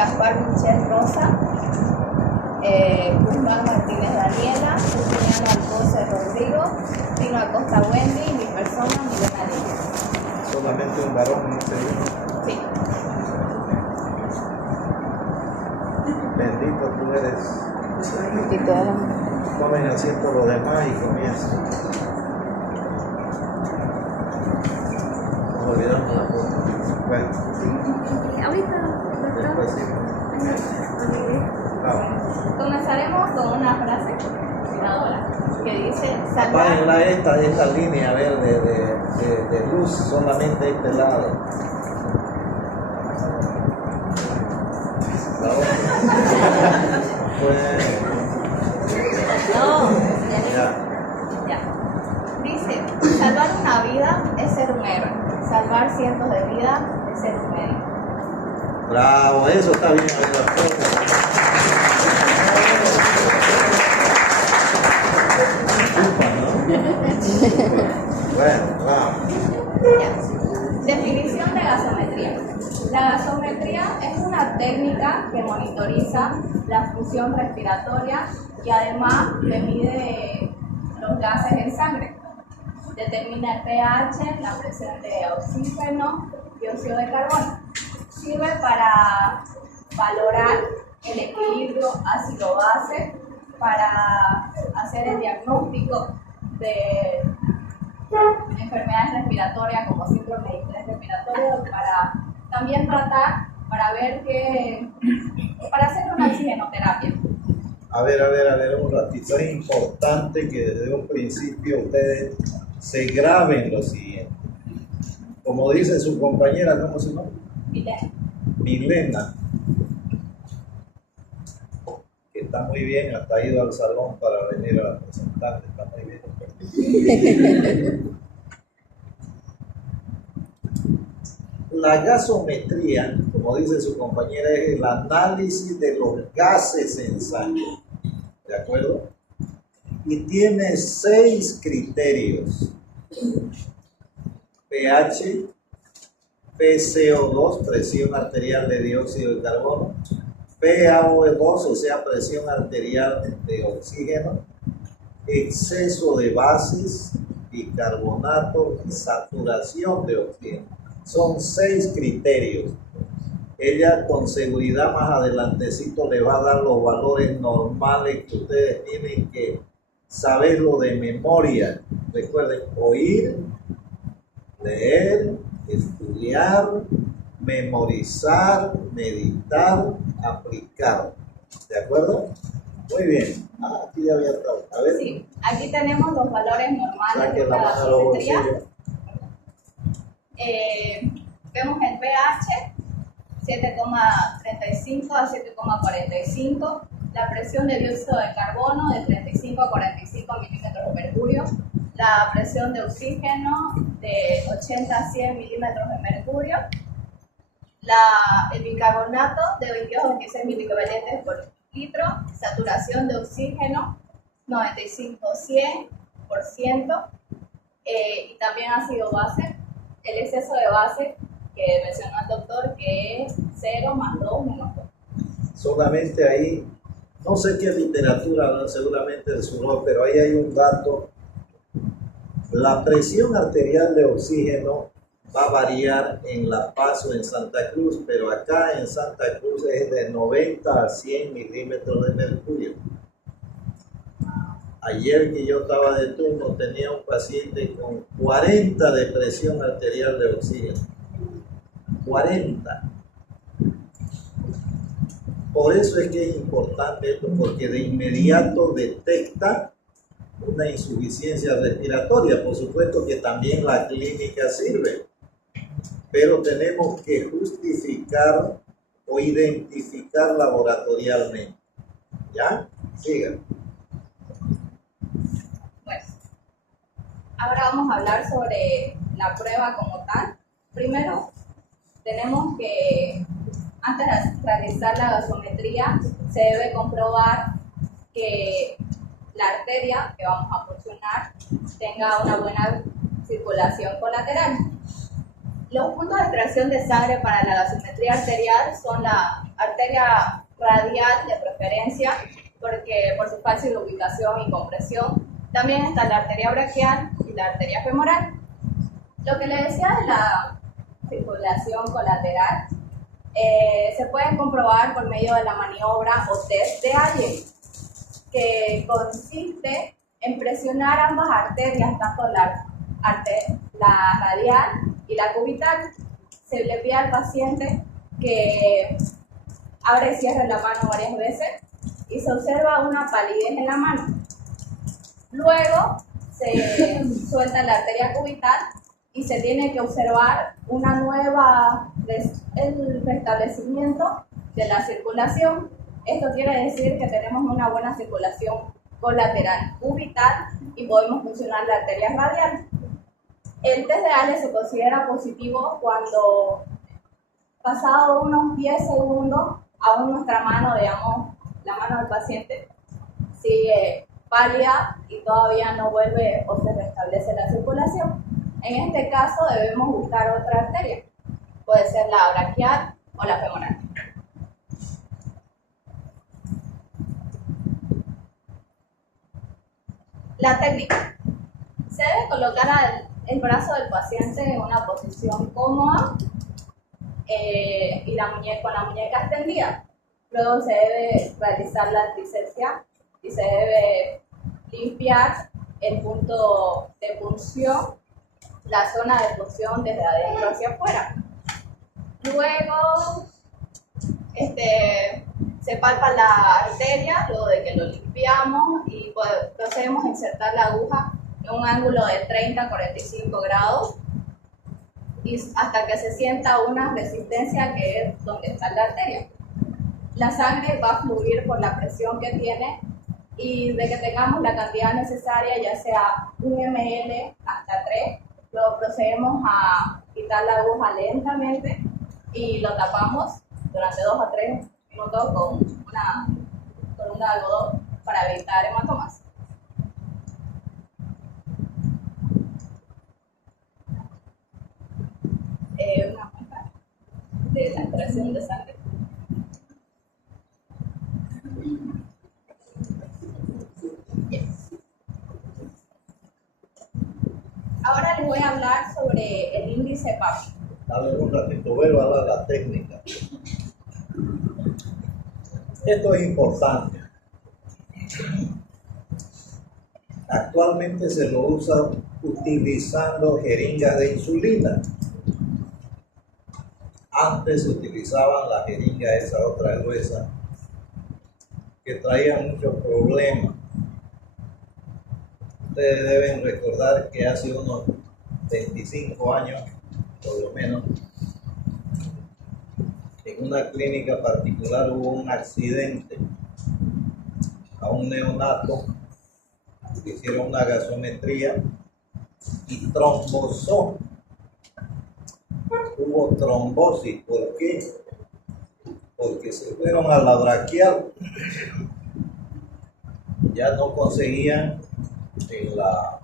Gaspar Michel Rosa, Guzmán Martínez Daniela, Justiniano Alcoce Rodrigo, Tino Acosta Wendy y mi persona Milena Díaz. Solamente un varón, ¿no? Sí. Bendito tú eres. Tomen asiento los demás y comienzan. Nos olvidamos la foto. Bueno, después sí. Vamos. Comenzaremos con una frase inspiradora que dice: Apáguenla esta línea verde de luz, solamente este lado. La otra. Bueno. No, Ya. ya. Dice: salvar una vida es ser un héroe. Salvar cientos de vidas es ser un médico. Bravo, eso está bien. A ver, la foto. Bueno, vamos. Ya. Definición de gasometría. La gasometría es una técnica que monitoriza la función respiratoria y además le mide los gases en sangre. Determina el pH, la presión de oxígeno, dióxido de carbono. Sirve para valorar el equilibrio ácido-base, para hacer el diagnóstico de enfermedades respiratorias como síndrome de estrés respiratorio, para también tratar, para ver para hacer una oxigenoterapia. A ver, un ratito. Es importante que desde un principio ustedes se graben lo siguiente. Como dice su compañera, ¿cómo se llama? Milena. Que está muy bien, hasta ha ido al salón para venir a la presentante, está muy bien. La gasometría, como dice su compañera, es el análisis de los gases en sangre, ¿de acuerdo? Y tiene 6 criterios: pH, PCO2, presión arterial de dióxido de carbono, PaO2, o sea, presión arterial de oxígeno, exceso de bases, bicarbonato y saturación de oxígeno. Son 6 criterios. Ella con seguridad más adelantecito le va a dar los valores normales que ustedes tienen que saberlo de memoria. Recuerden, oír, leer, estudiar, memorizar, meditar, aplicar. ¿De acuerdo? Muy bien. Aquí ya había estado. A ver. Sí, aquí tenemos los valores normales de la gasometría. Vemos el pH 7,35 a 7,45, la presión de dióxido de carbono de 35 a 45 milímetros de mercurio, la presión de oxígeno de 80 a 100 milímetros de mercurio, el bicarbonato de 22 a 26 milicovalentes por litro, saturación de oxígeno 95-100%, y también ácido base, el exceso de base que mencionó el doctor, que es 0 más 2 menos 2. Solamente ahí, no sé qué literatura hablan seguramente de su rol, pero ahí hay un dato. La presión arterial de oxígeno va a variar en La Paz o en Santa Cruz, pero acá en Santa Cruz es de 90 a 100 milímetros de mercurio. Ayer que yo estaba de turno tenía un paciente con 40 de presión arterial de oxígeno. 40. Por eso es que es importante esto, porque de inmediato detecta una insuficiencia respiratoria. Por supuesto que también la clínica sirve, pero tenemos que justificar o identificar laboratorialmente. ¿Ya? Sigan. Bueno, ahora vamos a hablar sobre la prueba como tal. Primero, tenemos que, antes de realizar la gasometría, se debe comprobar que la arteria que vamos a funcionar tenga una buena circulación colateral. Los puntos de extracción de sangre para la gasometría arterial son la arteria radial de preferencia, porque por su fácil ubicación y compresión. También está la arteria braquial y la arteria femoral. Lo que le decía de la circulación colateral se puede comprobar por medio de la maniobra o test de Allen, que consiste en presionar ambas arterias, tanto la radial y la cubital. Se le pide al paciente que abra y cierre la mano varias veces y se observa una palidez en la mano. Luego se suelta la arteria cubital y se tiene que observar el restablecimiento de la circulación. Esto quiere decir que tenemos una buena circulación colateral cubital y podemos funcionar la arteria radial. El test de Allen se considera positivo cuando, pasado unos 10 segundos, aún nuestra mano, digamos, la mano del paciente, sigue pálida y todavía no vuelve o se restablece la circulación. En este caso debemos buscar otra arteria. Puede ser la braquial o la femoral. La técnica. Se debe colocar el brazo del paciente en una posición cómoda y con la muñeca extendida. Luego se debe realizar la antisepsia y se debe limpiar el punto de punción, la zona de punción desde adentro hacia afuera. Luego se palpa la arteria luego de que lo limpiamos y procedemos a insertar la aguja en un ángulo de 30 a 45 grados y hasta que se sienta una resistencia, que es donde está la arteria. La sangre va a fluir por la presión que tiene y de que tengamos la cantidad necesaria, ya sea 1 ml hasta 3, luego procedemos a quitar la aguja lentamente y lo tapamos durante 2 a 3 minutos con un algodón para evitar hematomas. Una muestra de la extracción de sangre. Yes. Ahora les voy a hablar sobre el índice PAPI. A ver, un ratito, vuelvo a hablar de la técnica. Esto es importante. Actualmente se lo usa utilizando jeringas de insulina. Antes se utilizaban las jeringas esa otra gruesa que traían muchos problemas. Ustedes deben recordar que hace unos 25 años, por lo menos, en una clínica particular hubo un accidente a un neonato, que hicieron una gasometría y trombosó. Hubo trombosis. ¿Por qué? Porque se fueron a la braquial, ya no conseguían en la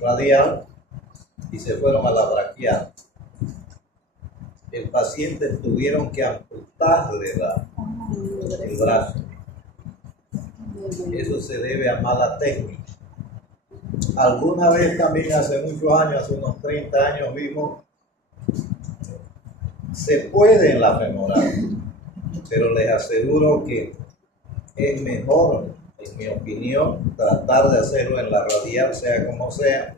radial y se fueron a la braquial. El paciente tuvieron que amputarle el brazo. Eso se debe a mala técnica. Alguna vez también hace muchos años, hace unos 30 años vimos, se puede en la femoral, pero les aseguro que es mejor, en mi opinión, tratar de hacerlo en la radial, sea como sea,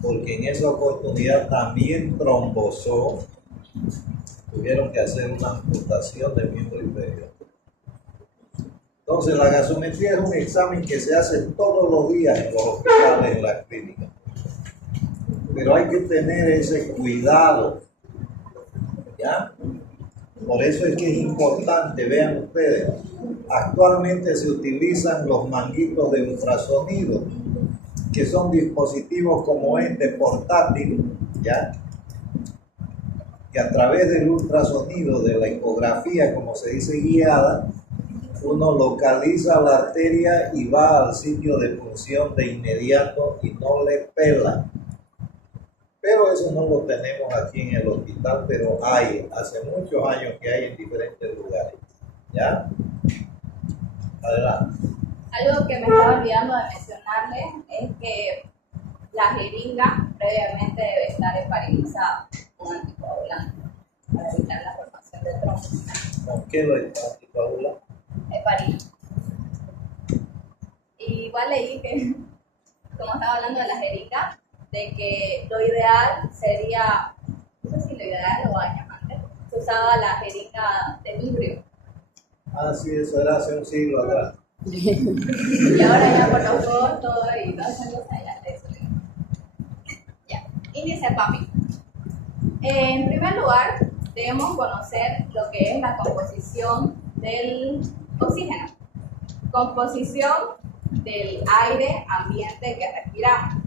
porque en esa oportunidad también trombosó, tuvieron que hacer una amputación del miembro inferior. Entonces la gasometría es un examen que se hace todos los días en los hospitales, en las clínicas, pero hay que tener ese cuidado, ¿ya? Por eso es que es importante, vean ustedes, actualmente se utilizan los manguitos de ultrasonido, que son dispositivos como este portátil, ¿ya? Que a través del ultrasonido, de la ecografía, como se dice, guiada, uno localiza la arteria y va al sitio de punción de inmediato y no le pela. Pero eso no lo tenemos aquí en el hospital, pero hay, hace muchos años que hay en diferentes lugares. ¿Ya? Adelante. Algo que me estaba olvidando de mencionarles es que la jeringa previamente debe estar heparinizada con anticoagulante para evitar la formación de trombos. ¿Con qué lo anticoagula? Heparina. Y igual leí que, como estaba hablando de la jeringa, de que lo ideal sería, no sé si lo ideal o años antes, se usaba la jeringa de vidrio. Ah, sí, eso era hace un siglo atrás. Y ahora ya por los costos y todas esas cosas ya te suelen. Ya. Índice PAMI. En primer lugar, debemos conocer lo que es la composición del oxígeno. Composición del aire ambiente que respiramos.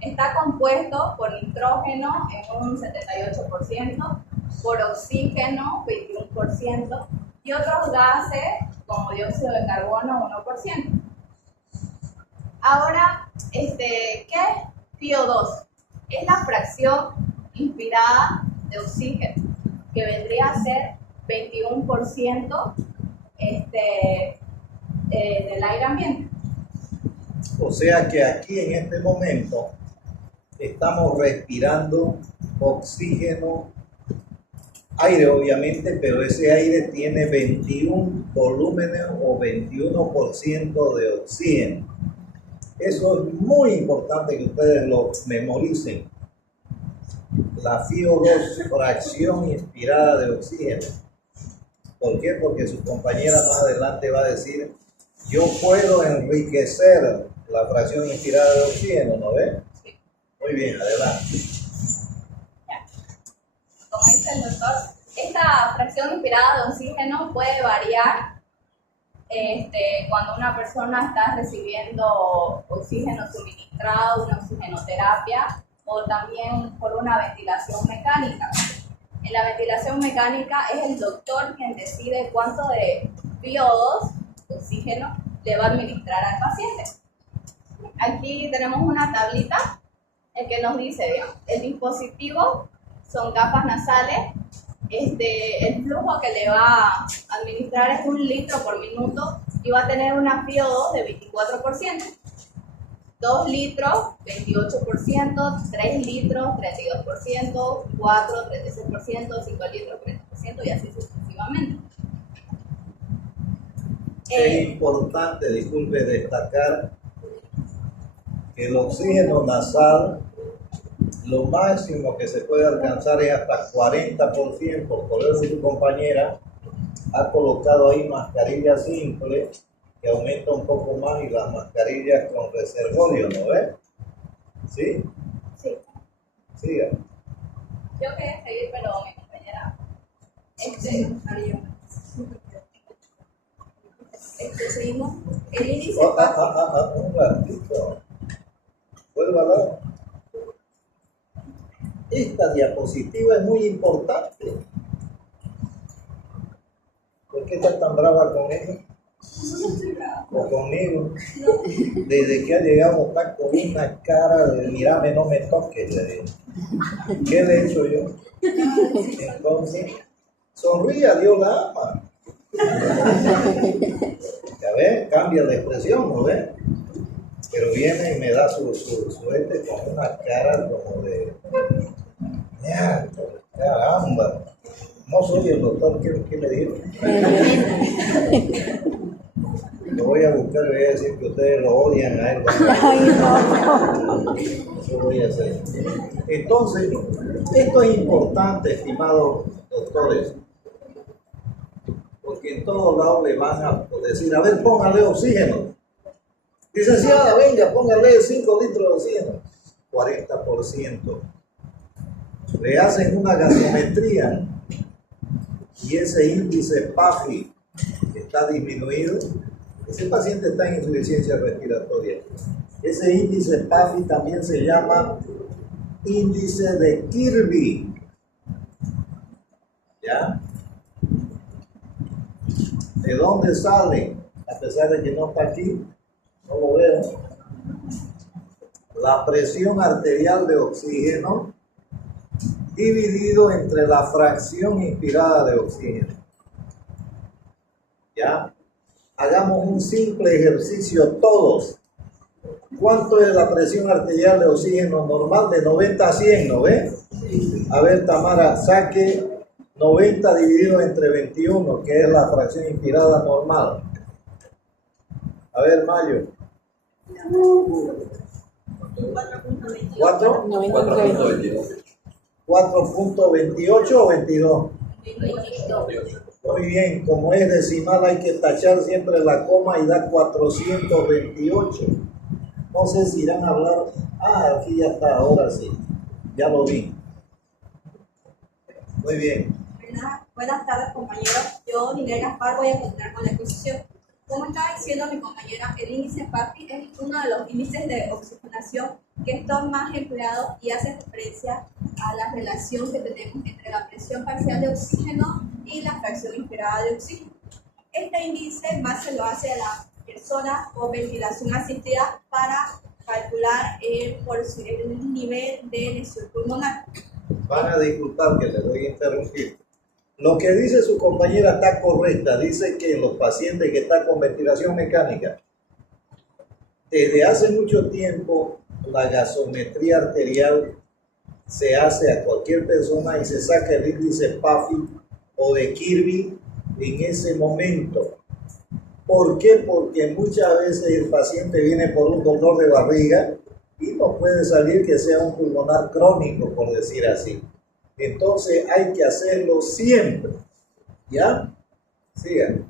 Está compuesto por nitrógeno en un 78%, por oxígeno 21% y otros gases como dióxido de carbono 1%. Ahora, ¿qué es PO2? Es la fracción inspirada de oxígeno, que vendría a ser 21% del aire ambiente. O sea que aquí en este momento estamos respirando oxígeno, aire obviamente, pero ese aire tiene 21 volúmenes o 21% de oxígeno. Eso es muy importante que ustedes lo memoricen. La FiO2, fracción inspirada de oxígeno. ¿Por qué? Porque su compañera más adelante va a decir, yo puedo enriquecer la fracción inspirada de oxígeno, ¿no ves? Sí. Muy bien, adelante. Ya. Como dice el doctor, esta fracción inspirada de oxígeno puede variar cuando una persona está recibiendo oxígeno suministrado, una oxigenoterapia o también por una ventilación mecánica. En la ventilación mecánica es el doctor quien decide cuánto de PO2, oxígeno, le va a administrar al paciente. Aquí tenemos una tablita en que nos dice, digamos, el dispositivo son gafas nasales, el flujo que le va a administrar es 1 litro por minuto y va a tener una PO2 de 24%, 2 litros 28%, 3 litros 32%, 4 36%, 5 litros 30% y así sucesivamente. Es importante, disculpe, destacar que el oxígeno nasal, lo máximo que se puede alcanzar es hasta 40%. Por eso tu compañera ha colocado ahí mascarilla simple, que aumenta un poco más, y las mascarillas con reservorio, ¿no ves? ¿Sí? Sí. Siga. Yo quería seguir, pero mi compañera, seguimos. El índice Un ratito. Vuélvala. Esta diapositiva es muy importante. ¿Por qué estás tan brava con ella? ¿O conmigo? Desde que ha llegado está con una cara de mírame, no me toques, le digo. ¿Qué le he hecho yo? Entonces, sonría, Dios la ama. Ya ves, cambia de expresión, ¿no ves? Pero viene y me da su con una cara como de... Caramba. No soy el doctor, ¿qué le digo? Lo voy a buscar y voy a decir que ustedes lo odian a él. Eso voy a hacer. Entonces, esto es importante, estimados doctores, porque en todos lados le van a decir, a ver, póngale oxígeno. Licenciada, venga, póngale 5 litros de oxígeno. 40%. Le hacen una gasometría y ese índice PAFI está disminuido. Ese paciente está en insuficiencia respiratoria. Ese índice PAFI también se llama índice de Kirby. ¿Ya? ¿De dónde sale? A pesar de que no está aquí, no lo veo. La presión arterial de oxígeno dividido entre la fracción inspirada de oxígeno. ¿Ya? Hagamos un simple ejercicio todos. ¿Cuánto es la presión arterial de oxígeno normal? De 90 a 100, ¿no ve? A ver, Tamara, saque 90 dividido entre 21, que es la fracción inspirada normal. A ver, Mayo. 4. 4.28 o 22. Muy bien, como es decimal hay que tachar siempre la coma y da 428. No sé si irán a hablar. Ah, aquí ya está, ahora sí. Ya lo vi. Muy bien. Buenas tardes, compañeros. Yo, Ninel Gaspar, voy a continuar con la exposición. Como estaba diciendo mi compañera, el índice PAPI es uno de los índices de oxigenación que es el más empleado y hace referencia a la relación que tenemos entre la presión parcial de oxígeno y la fracción inspirada de oxígeno. Este índice más se lo hace a la persona con ventilación asistida para calcular el nivel de lesión pulmonar. Van a disculpar que les voy a interrumpir. Lo que dice su compañera está correcta. Dice que los pacientes que están con ventilación mecánica, desde hace mucho tiempo la gasometría arterial se hace a cualquier persona y se saca el índice PAFI o de Kirby en ese momento. ¿Por qué? Porque muchas veces el paciente viene por un dolor de barriga y no puede salir que sea un pulmonar crónico, por decir así. Entonces hay que hacerlo siempre. ¿Ya? Sigan.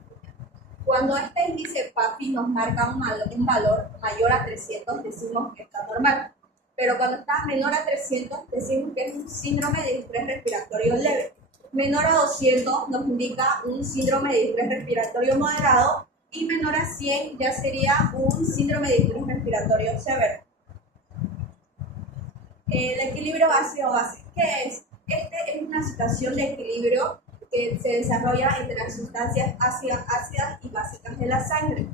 Cuando este índice PAFI nos marca un valor mayor a 300, decimos que está normal. Pero cuando está menor a 300, decimos que es un síndrome de distrés respiratorio leve. Menor a 200 nos indica un síndrome de distrés respiratorio moderado y menor a 100 ya sería un síndrome de distrés respiratorio severo. El equilibrio ácido-base, ¿qué es? Este es una situación de equilibrio que se desarrolla entre las sustancias ácidas y básicas de la sangre,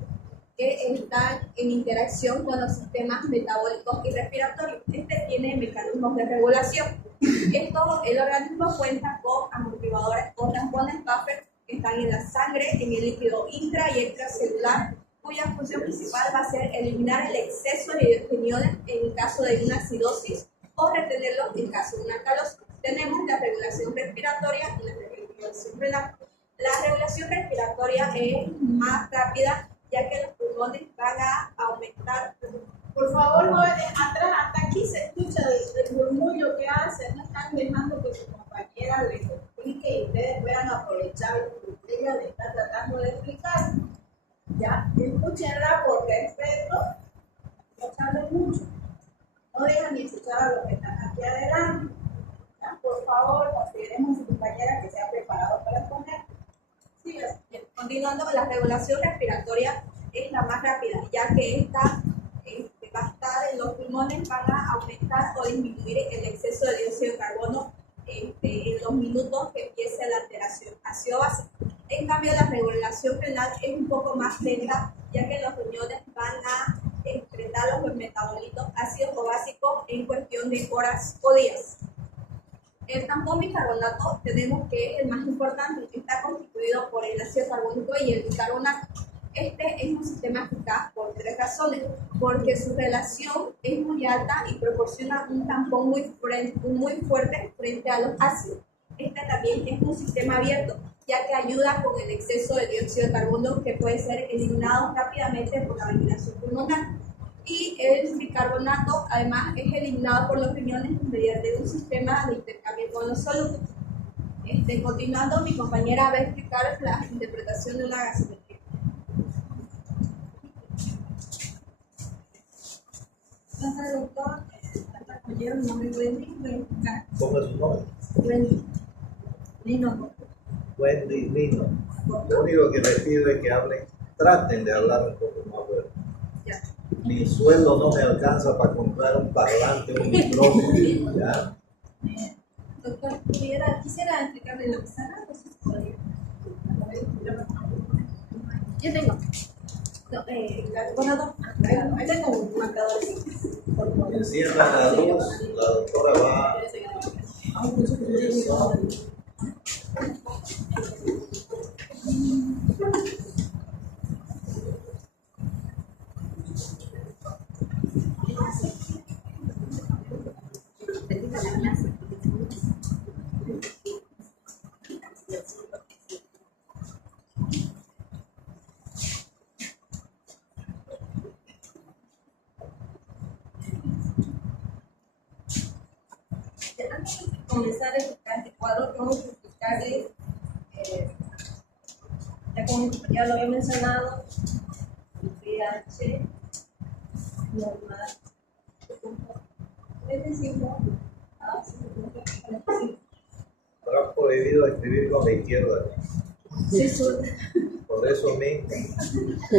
que están en interacción con los sistemas metabólicos y respiratorios. Este tiene mecanismos de regulación. El organismo cuenta con amortiguadores o tampones buffer que están en la sangre, en el líquido intra y extracelular, cuya función principal va a ser eliminar el exceso de ioniones en caso de una acidosis o retenerlos en caso de una alcalosis. Tenemos la regulación respiratoria y la regulación renal. La regulación respiratoria es más rápida ya que los pulmones van a aumentar. Por favor, jóvenes, atrás, hasta aquí se escucha el murmullo que hacen. No están dejando que su compañera les explique y ustedes puedan aprovechar lo que ella le está tratando de explicar. Ya, escúchenla por respeto, no saben mucho. No dejan ni escuchar a los que están aquí adelante. Ya, por favor, consideremos a su compañera que se ha preparado para exponer. Sí, continuando, la regulación respiratoria es la más rápida, ya que esta va a estar en los pulmones, van a aumentar o disminuir el exceso de dióxido de carbono en los minutos que empiece la alteración ácido-base. En cambio, la regulación renal es un poco más lenta, ya que los riñones van a excretar los metabolitos ácidos o básicos en cuestión de horas o días. El tampón bicarbonato tenemos que es el más importante, que está constituido por el ácido carbónico y el bicarbonato. Este es un sistema eficaz por tres razones, porque su relación es muy alta y proporciona un tampón muy fuerte frente a los ácidos. Este también es un sistema abierto, ya que ayuda con el exceso de dióxido de carbono que puede ser eliminado rápidamente por la ventilación pulmonar. Y el bicarbonato además es eliminado por los riñones mediante un sistema de intercambio con los solutos. Continuando, mi compañera va a explicar la interpretación de una gasometría. Entonces, doctor, esta compañera, mi nombre es Wendy, voy a explicar. ¿Cómo es su nombre? Wendy. Lino. Wendy Lino. Lo único que les pido es que hablen, traten de hablar un poco más fuerte. Ya. Mi sueldo no me alcanza para comprar un parlante, un micrófono. ¿Ya? Doctor, quisiera explicarle la pizarra, no sé si podría. Yo tengo. Ahí tengo un marcador. Enciendan la luz, la doctora va. Eso. Antes de comenzar a explicar este cuadro, vamos a explicarles, ya lo había mencionado, el pH normal de 35 a 5.45. Habrá prohibido escribir con la izquierda. Sí, sur. Por eso mismo. A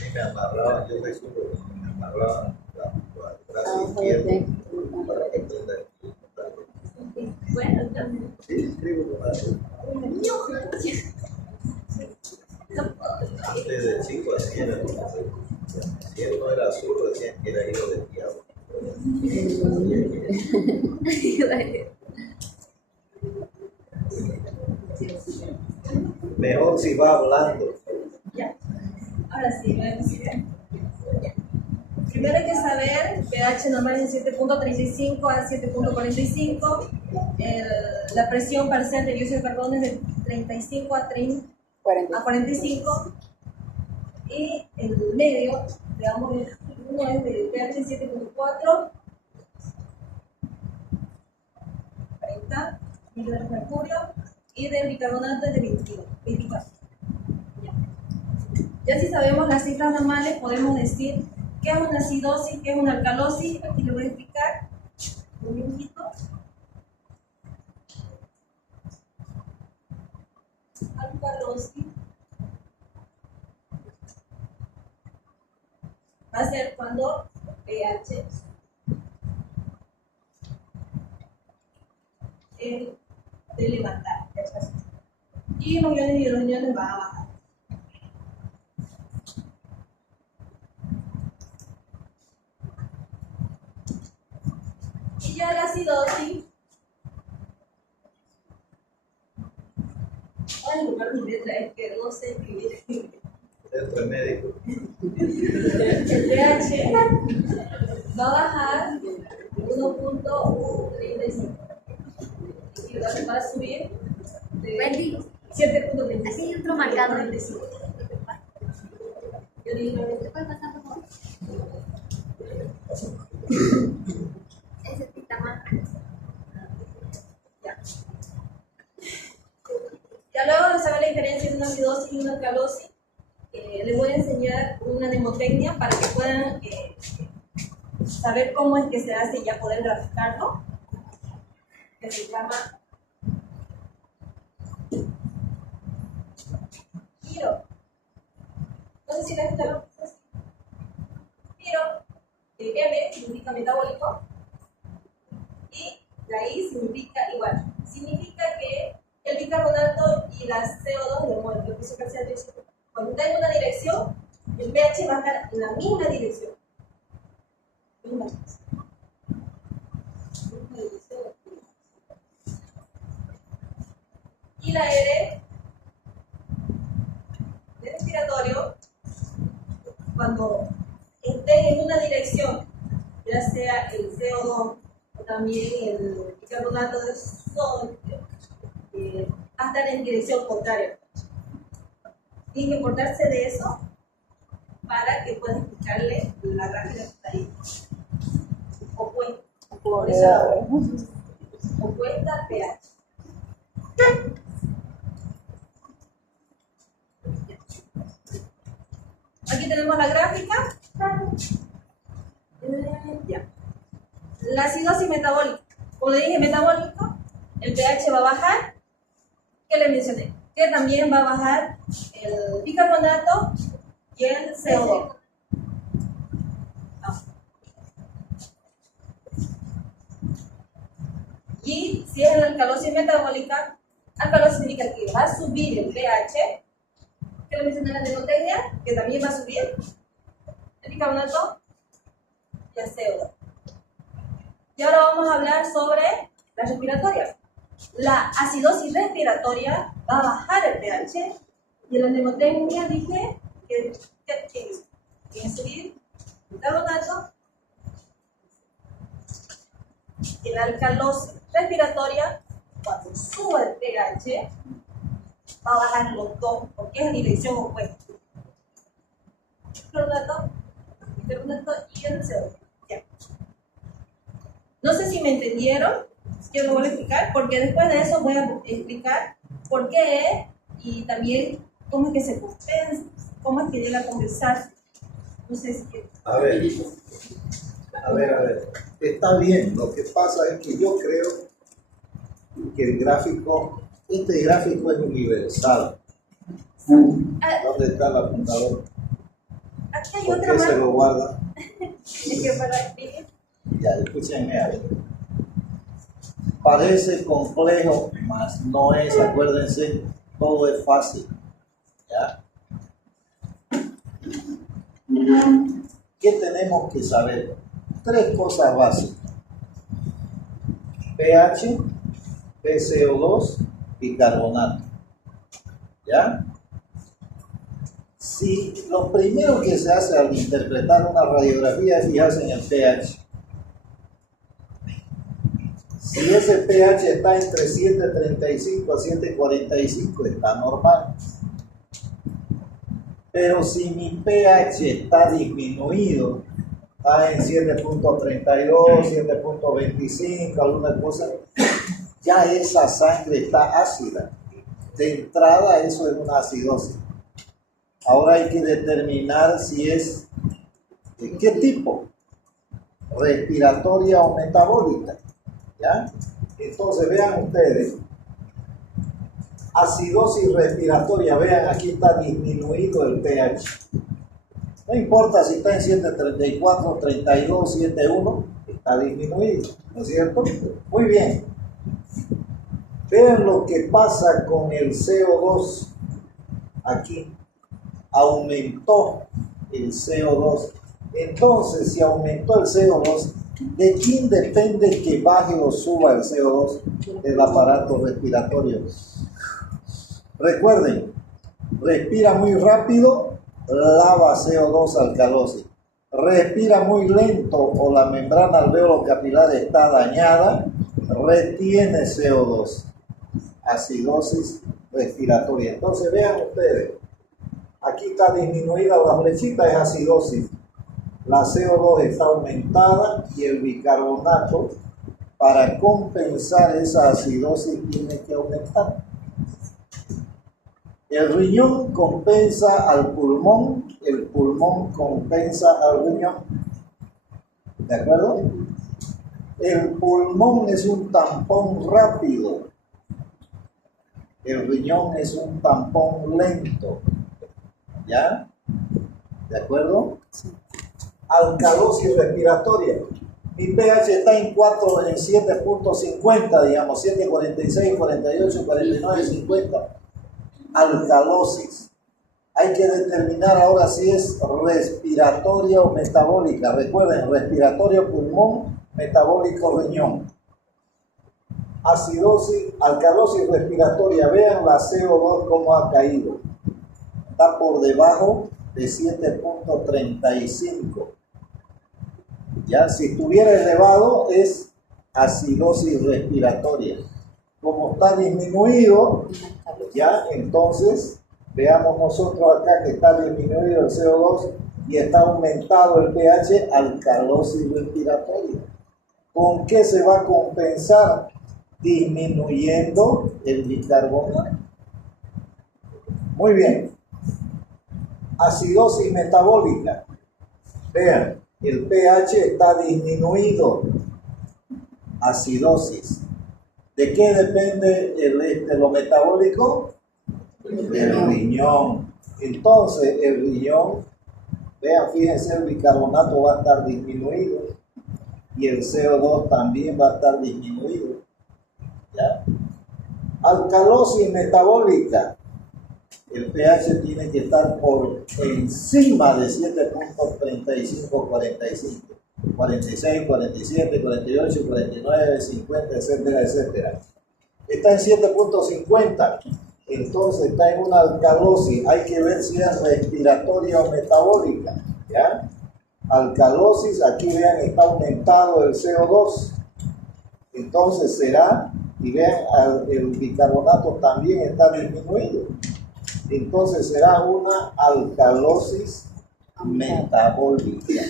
mí me amarraban, yo soy zurdo, me amarraban el brazo izquierdo para que aprenda a escribir. Bueno, entonces, Sí, escribo con la zurda. Antes de chico así era. Si él no era zurdo, decían que era hijo del diablo. Mejor si va hablando. ya. Ahora sí, voy a decir. Primero hay que saber pH normal es 7.35 a 7.45. La presión parcial de dióxido de carbono es de 35 a 45. Y el medio, digamos, uno es de pH 7.4, 40 miligramos de mercurio, y del bicarbonato es de 24. Ya si sabemos las cifras normales, podemos decir qué es una acidosis, qué es una alcalosis. Aquí lo voy a explicar un minutito. Alcalosis va a ser cuando pH de levantar y los iones y hidrogeniones van a bajar. Y ya la acidosis, ay, lugar mi letra es que no sé escribir. Dentro de médico. El pH va a bajar 1.35 y va a subir de 7.35. Así entro marcado. Yo digo, ¿Te puedes pasar, por favor? Ese está más. ya luego de saber la diferencia entre una acidosis y una alcalosis, les voy a enseñar una mnemotecnia para que puedan saber cómo es que se hace y ya poder graficarlo, que se llama giro. No sé si la gente lo conoce. Giro, el M significa metabólico y la I significa igual. Significa que el bicarbonato y la CO2, el piso parcial de dióxido, cuando está en una dirección, el pH va a estar en la misma dirección. Y la R de respiratorio, cuando esté en una dirección, ya sea el CO2 o también el bicarbonato de sodio, va a estar en dirección contraria. Tienen que cortarse de eso para que puedan explicarle la gráfica que está ahí. Opuesta. Por eso opuesta al pH. Aquí tenemos la gráfica. Ya. La acidosis metabólica. Como le dije, metabólico, el pH va a bajar. ¿Qué le mencioné? Que también va a bajar el bicarbonato y el CO2. Y si es la alcalosis metabólica, alcalosis significa que va a subir el pH, que le mencioné en la mnemotecnia, que también va a subir el bicarbonato y el CO2. Y ahora vamos a hablar sobre la respiratoria. La acidosis respiratoria va a bajar el pH y en la mnemotecnia dije que tiene que subir el carbonato y la alcalosis respiratoria, cuando sube el pH, va a bajar los dos porque es en dirección opuesta. Carbonato y el CO2. Ya. No sé si me entendieron, yo lo voy a explicar, porque después de eso voy a explicar por qué y también cómo es que se compensa, cómo es que llega a compensarse. No sé si... A ver. Está bien, lo que pasa es que yo creo que el gráfico, este gráfico es universal. ¿Dónde está el apuntador? Aquí hay ¿Por otra qué más. se lo guarda? Es que para explicar. Ya, escúchenme a ver. Parece complejo, mas no es, acuérdense, todo es fácil. ¿Ya? ¿Qué tenemos que saber? Tres cosas básicas: pH, PCO2 y carbonato. ¿Ya? Si lo primero que se hace al interpretar una radiografía es fijarse en el pH. Si ese pH está entre 7.35 a 7.45, está normal. Pero si mi pH está disminuido, está en 7.32, 7.25, alguna cosa, ya esa sangre está ácida. De entrada, eso es una acidosis. Ahora hay que determinar si es de qué tipo, respiratoria o metabólica. ¿Ya? Entonces vean ustedes, acidosis respiratoria, vean, aquí está disminuido el pH. No importa si está en 7.34, 32, 7.1, está disminuido, ¿no es cierto? Muy bien. Vean lo que pasa con el CO2 aquí. Aumentó el CO2. Entonces, si aumentó el CO2, ¿de quién depende que baje o suba el CO2? Del aparato respiratorio. Recuerden, respira muy rápido, lava CO2 alcalosis. Respira muy lento o la membrana alveolo capilar está dañada, retiene CO2. Acidosis respiratoria. Entonces vean ustedes, aquí está disminuida la flechita, es acidosis. La CO2 está aumentada y el bicarbonato, para compensar esa acidosis, tiene que aumentar. El riñón compensa al pulmón, el pulmón compensa al riñón. ¿De acuerdo? El pulmón es un tampón rápido. El riñón es un tampón lento. ¿Ya? ¿De acuerdo? Alcalosis respiratoria. Mi pH está en 7.50, digamos, 7.46, 48, 49, 50. Alcalosis. Hay que determinar ahora si es respiratoria o metabólica. Recuerden, respiratorio pulmón, metabólico riñón. Acidosis, alcalosis respiratoria. Vean la CO2 cómo ha caído. Está por debajo de 7.35. Ya, si estuviera elevado es acidosis respiratoria. Como está disminuido, ya, entonces veamos nosotros acá que está disminuido el CO2 y está aumentado el pH, alcalosis respiratoria. ¿Con qué se va a compensar? Disminuyendo el bicarbonato. Muy bien. Acidosis metabólica. Vean, el pH está disminuido. Acidosis. ¿De qué depende lo metabólico? Del riñón. Entonces, el riñón, vean, fíjense, el bicarbonato va a estar disminuido y el CO2 también va a estar disminuido. ¿Ya? Alcalosis metabólica. El pH tiene que estar por encima de 7.35-45. 46, 47, 48, 49, 50, etcétera, etcétera. Está en 7.50, entonces está en una alcalosis. Hay que ver si es respiratoria o metabólica, ¿ya? Alcalosis, aquí vean, está aumentado el CO2, entonces será, y vean, el bicarbonato también está disminuido, entonces será una alcalosis metabólica.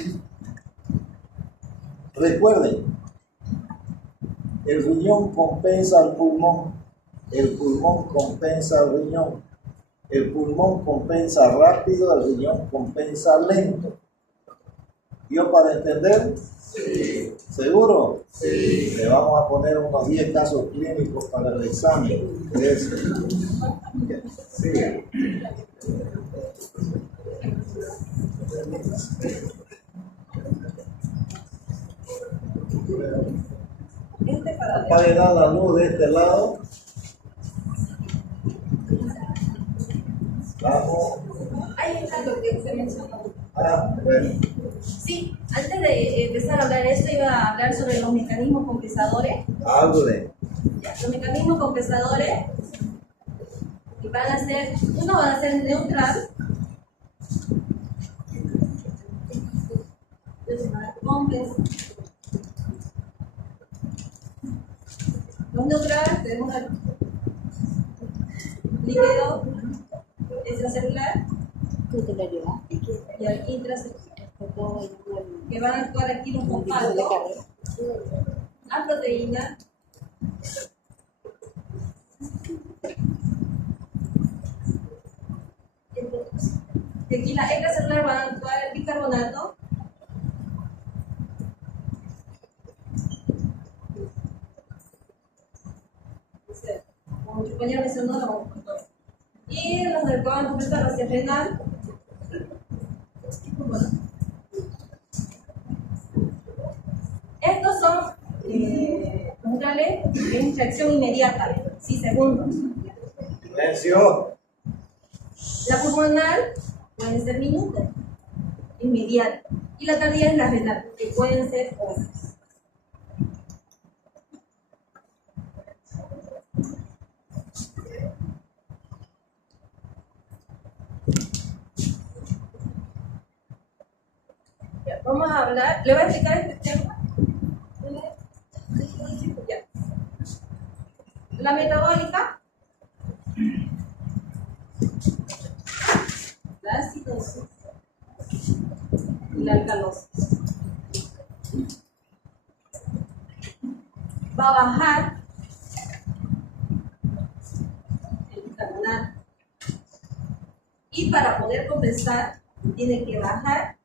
Recuerden, el riñón compensa al pulmón, el pulmón compensa al riñón, el pulmón compensa rápido, el riñón compensa lento. ¿Yo para entender? Sí. ¿Seguro? Sí. Le vamos a poner unos 10 casos clínicos para el examen. Sí. Apaga la luz de este lado. Vamos. Ahí está lo que usted mencionó. Bueno. Sí, antes de empezar a hablar de esto, iba a hablar sobre los mecanismos compensadores. Hable. Los mecanismos compensadores van a ser, uno va a ser neutral, los neutrales tenemos el líquido extracelular y el intracelular, que van a actuar aquí los fosfatos, la proteína y aquí la extracelular van a actuar el bicarbonato como mi compañero mencionó, la vamos a contar. Y los del que van a completar la hacia renal. Bueno. Estos son neutrales de intracción inmediata, 6 segundos. Silencio. La pulmonar pueden ser minutos, inmediato. Y la tardía es la renal, que pueden ser horas. Vamos a hablar, le voy a explicar este tema. Ya. La metabólica, la acidosis y la alcalosis. Va a bajar el bicarbonato. Y para poder compensar, tiene que bajar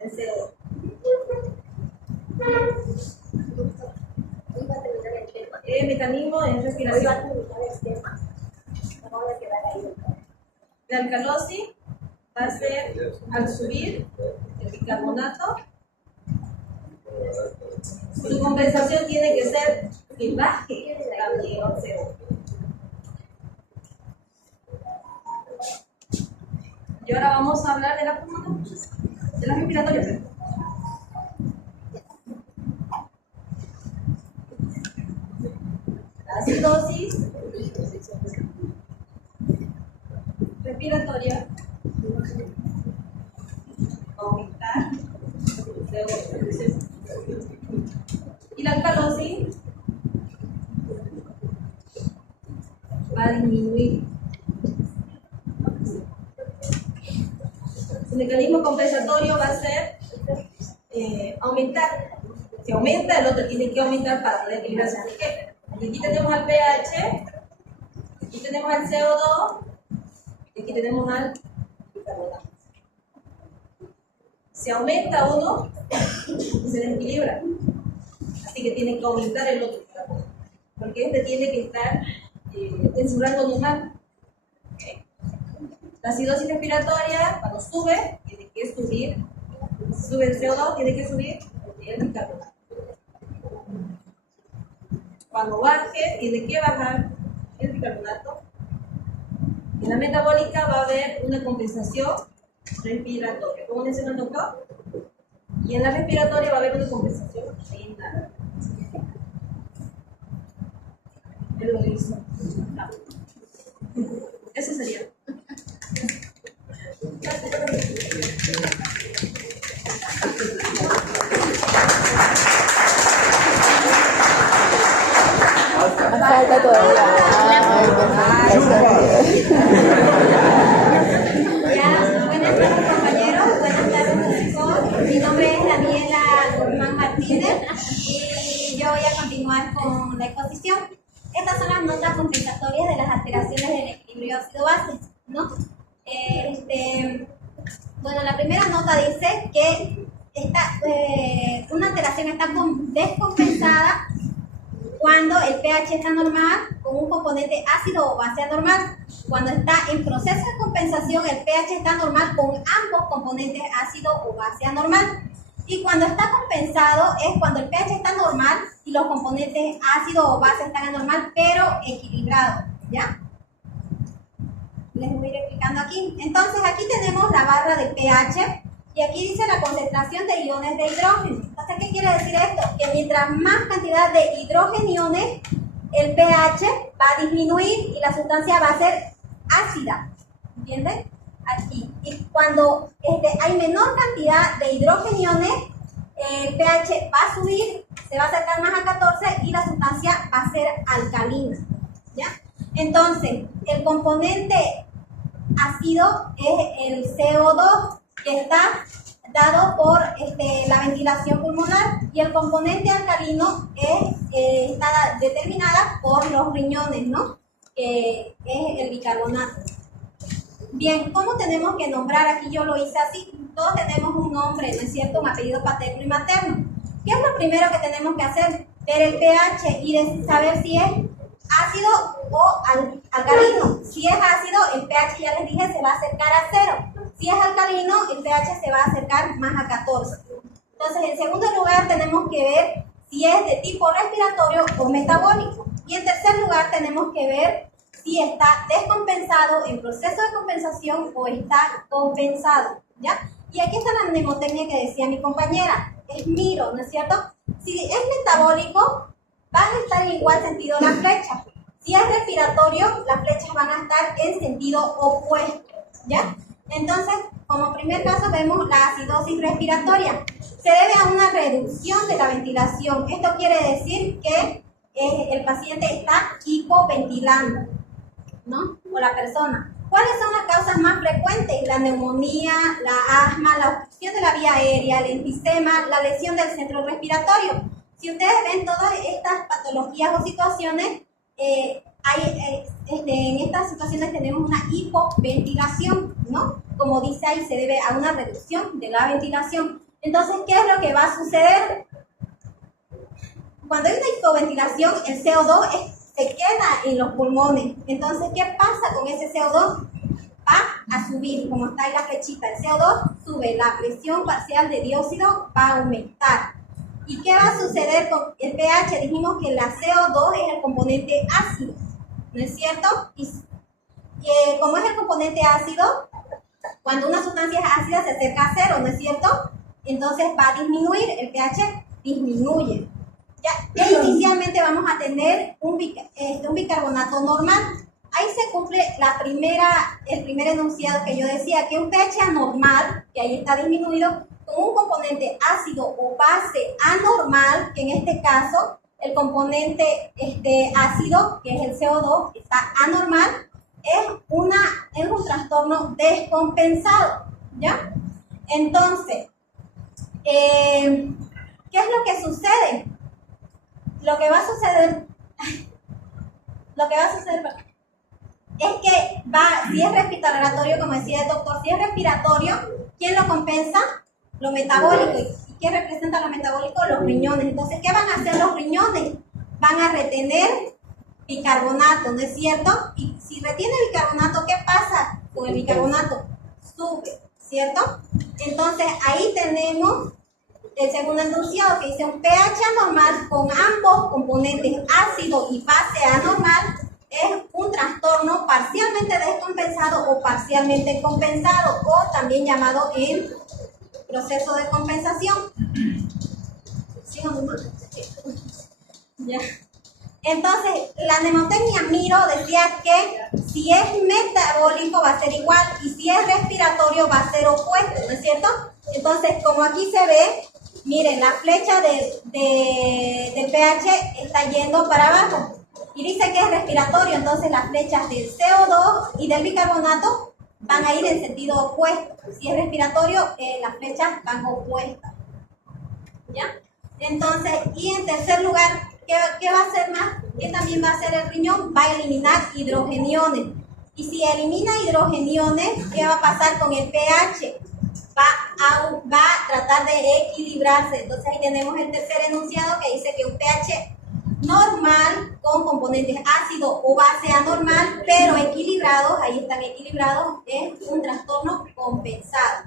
el CO2. El mecanismo es respiración. La alcalosis va a ser al subir el bicarbonato. Su compensación tiene que ser que baje también el CO2. Y ahora vamos a hablar de la pulmonar, de la respiratoria. La acidosis respiratoria va a aumentar y la alcalosis va a disminuir. El mecanismo compensatorio va a ser aumentar. Si aumenta, el otro tiene que aumentar para poder equilibrarse. Así que aquí tenemos al pH, aquí tenemos al CO2 y aquí tenemos al bicarbonato. Si aumenta uno, se desequilibra. Así que tiene que aumentar el otro bicarbonato. Porque este tiene que estar en su rango normal. ¿Okay? La acidosis respiratoria, cuando sube, tiene que subir. Si sube el CO2, tiene que subir el bicarbonato. Cuando baje, tiene que bajar el bicarbonato. En la metabólica va a haber una compensación respiratoria. ¿Cómo mencionó el doctor? Y en la respiratoria va a haber una compensación renal. Él lo hizo. No. Eso sería. Falta todavía. Ya, buenas tardes compañeros, buenas tardes chicos. Mi nombre es Daniela Guzmán Martínez y yo voy a continuar con la exposición. Estas son las notas compensatorias de las alteraciones del equilibrio ácido-base, ¿no? Bueno, la primera nota dice que una alteración está descompensada cuando el pH está normal con un componente ácido o base anormal. Cuando está en proceso de compensación, el pH está normal con ambos componentes ácido o base anormal. Y cuando está compensado es cuando el pH está normal y los componentes ácido o base están anormal, pero equilibrados, ¿ya? Les voy a ir explicando aquí. Entonces, aquí tenemos la barra de pH y aquí dice la concentración de iones de hidrógeno. Entonces, ¿qué quiere decir esto? Que mientras más cantidad de hidrogeniones, el pH va a disminuir y la sustancia va a ser ácida. ¿Entienden? Aquí. Y cuando hay menor cantidad de hidrogeniones, el pH va a subir, se va a acercar más a 14 y la sustancia va a ser alcalina. ¿Ya? Entonces, el componente ácido es el CO2 que está dado por la ventilación pulmonar y el componente alcalino está determinada por los riñones, ¿no? Que es el bicarbonato. Bien, ¿cómo tenemos que nombrar? Aquí yo lo hice así. Todos tenemos un nombre, ¿no es cierto? Un apellido paterno y materno. ¿Qué es lo primero que tenemos que hacer? Ver el pH y saber si es ácido o alcalino. Si es ácido, el pH, ya les dije, se va a acercar a 0. Si es alcalino, el pH se va a acercar más a 14. Entonces, en segundo lugar, tenemos que ver si es de tipo respiratorio o metabólico. Y en tercer lugar, tenemos que ver si está descompensado, en proceso de compensación o está compensado, ¿ya? Y aquí está la mnemotecnia que decía mi compañera, es miro, ¿no es cierto? Si es metabólico, van a estar en igual sentido las flechas. Si es respiratorio, las flechas van a estar en sentido opuesto, ¿ya? Entonces, como primer caso vemos la acidosis respiratoria. Se debe a una reducción de la ventilación. Esto quiere decir que el paciente está hipoventilando, ¿no? O la persona. ¿Cuáles son las causas más frecuentes? La neumonía, la asma, la obstrucción de la vía aérea, el enfisema, la lesión del centro respiratorio. Si ustedes ven todas estas patologías o situaciones, en estas situaciones tenemos una hipoventilación, ¿no? Como dice ahí, se debe a una reducción de la ventilación. Entonces, ¿qué es lo que va a suceder? Cuando hay una hipoventilación, el CO2 se queda en los pulmones. Entonces, ¿qué pasa con ese CO2? Va a subir, como está ahí la flechita. El CO2 sube, la presión parcial de dióxido va a aumentar. ¿Y qué va a suceder con el pH? Dijimos que la CO2 es el componente ácido, ¿no es cierto? Y como es el componente ácido, cuando una sustancia es ácida se acerca a 0, ¿no es cierto? Entonces va a disminuir, el pH disminuye. Ya inicialmente vamos a tener un bicarbonato normal. Ahí se cumple el primer enunciado que yo decía, que un pH anormal, que ahí está disminuido, con un componente ácido o base anormal, que en este caso el componente ácido, que es el CO2, está anormal, es un trastorno descompensado, ¿ya? Entonces, ¿qué es lo que sucede? Lo que va a suceder es que si es respiratorio, como decía el doctor, si es respiratorio, ¿quién lo compensa? Lo metabólico. ¿Y qué representa lo metabólico? Los riñones. Entonces, ¿qué van a hacer los riñones? Van a retener bicarbonato, ¿no es cierto? Y si retiene bicarbonato, ¿qué pasa con el bicarbonato? Sube, ¿cierto? Entonces, ahí tenemos el segundo enunciado que dice un pH anormal con ambos componentes ácido y base anormal es un trastorno parcialmente descompensado o parcialmente compensado, o también llamado en proceso de compensación. dijo nomás. Ya. Entonces, la mnemotecnia Miro decía que si es metabólico va a ser igual y si es respiratorio va a ser opuesto, ¿no es cierto? Entonces, como aquí se ve, miren, la flecha de pH está yendo para abajo y dice que es respiratorio, entonces las flechas del CO2 y del bicarbonato van a ir en sentido opuesto. Si es respiratorio, las flechas van opuestas. ¿Ya? Entonces, y en tercer lugar, ¿qué va a hacer más? ¿Qué también va a hacer el riñón? Va a eliminar hidrogeniones. Y si elimina hidrogeniones, ¿qué va a pasar con el pH? Va a tratar de equilibrarse. Entonces ahí tenemos el tercer enunciado que dice que un pH normal con componentes ácido o base anormal, pero equilibrados, ahí están equilibrados, es un trastorno compensado.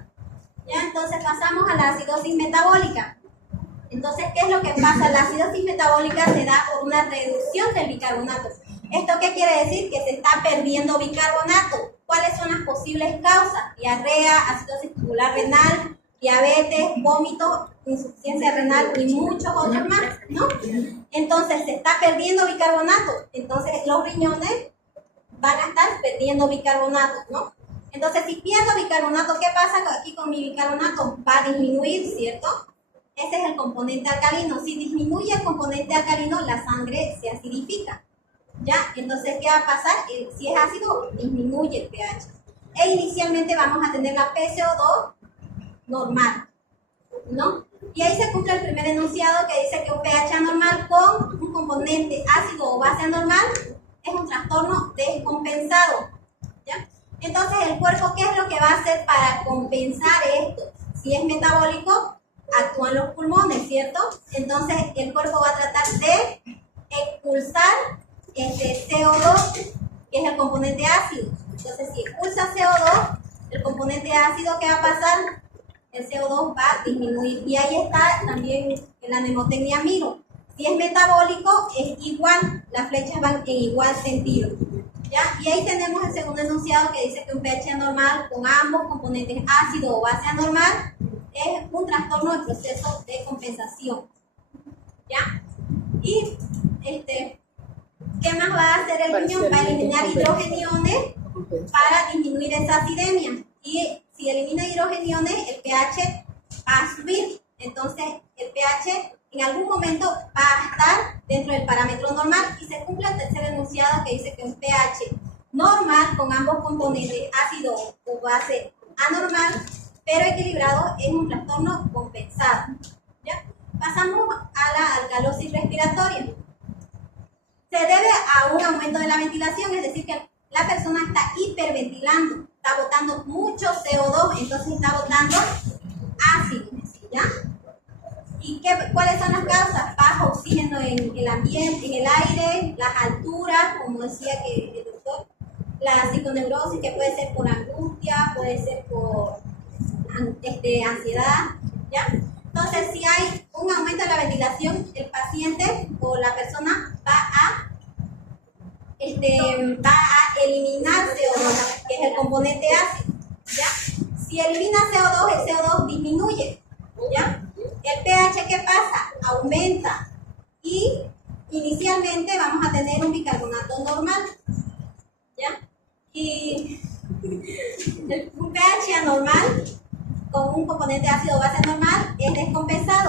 ¿Ya? Entonces pasamos a la acidosis metabólica. Entonces, ¿qué es lo que pasa? La acidosis metabólica se da por una reducción del bicarbonato. ¿Esto qué quiere decir? Que se está perdiendo bicarbonato. ¿Cuáles son las posibles causas? Diarrea, acidosis tubular renal, diabetes, vómito, insuficiencia renal y muchos otros más, ¿no? Entonces, se está perdiendo bicarbonato. Entonces, los riñones van a estar perdiendo bicarbonato, ¿no? Entonces, si pierdo bicarbonato, ¿qué pasa aquí con mi bicarbonato? Va a disminuir, ¿cierto? Ese es el componente alcalino. Si disminuye el componente alcalino, la sangre se acidifica. ¿Ya? Entonces, ¿qué va a pasar? Si es ácido, disminuye el pH. E inicialmente vamos a tener la PCO2 normal, ¿no? Y ahí se cumple el primer enunciado que dice que un pH anormal con un componente ácido o base anormal es un trastorno descompensado. ¿Ya? Entonces, el cuerpo, ¿qué es lo que va a hacer para compensar esto? Si es metabólico, actúan los pulmones, ¿cierto? Entonces, el cuerpo va a tratar de expulsar CO2, que es el componente ácido. Entonces, si expulsa CO2, el componente ácido, ¿qué va a pasar? El CO2 va a disminuir. Y ahí está también en la mnemotecnia Miro. Si es metabólico, es igual, las flechas van en igual sentido. ¿Ya? Y ahí tenemos el segundo enunciado que dice que un pH anormal con ambos componentes ácido o base anormal es un trastorno del proceso de compensación. ¿Ya? Y ¿qué más va a hacer el riñón? Va a eliminar hidrogeniones para disminuir esa acidemia. Y si elimina hidrogeniones, el pH va a subir. Entonces, el pH en algún momento va a estar dentro del parámetro normal y se cumple el tercer enunciado que dice que un pH normal con ambos componentes ácido o base anormal, pero equilibrado, es un trastorno compensado. ¿Ya? Pasamos a la alcalosis respiratoria. Se debe a un aumento de la ventilación, es decir, que la persona está hiperventilando, está botando mucho CO2, entonces está botando ácido, ¿ya? ¿Y cuáles son las causas? Bajo oxígeno en el ambiente, en el aire, las alturas, como decía que el doctor, la psiconeurosis, que puede ser por angustia, puede ser por ansiedad, ¿ya? Entonces, si hay un aumento de la ventilación, el paciente o la persona va a eliminar CO2, que es el componente ácido, ¿ya? Si elimina CO2, el CO2 disminuye, ¿ya? El pH, ¿qué pasa? Aumenta y inicialmente vamos a tener un bicarbonato normal, ¿ya? Y un pH anormal con un componente ácido base normal es descompensado.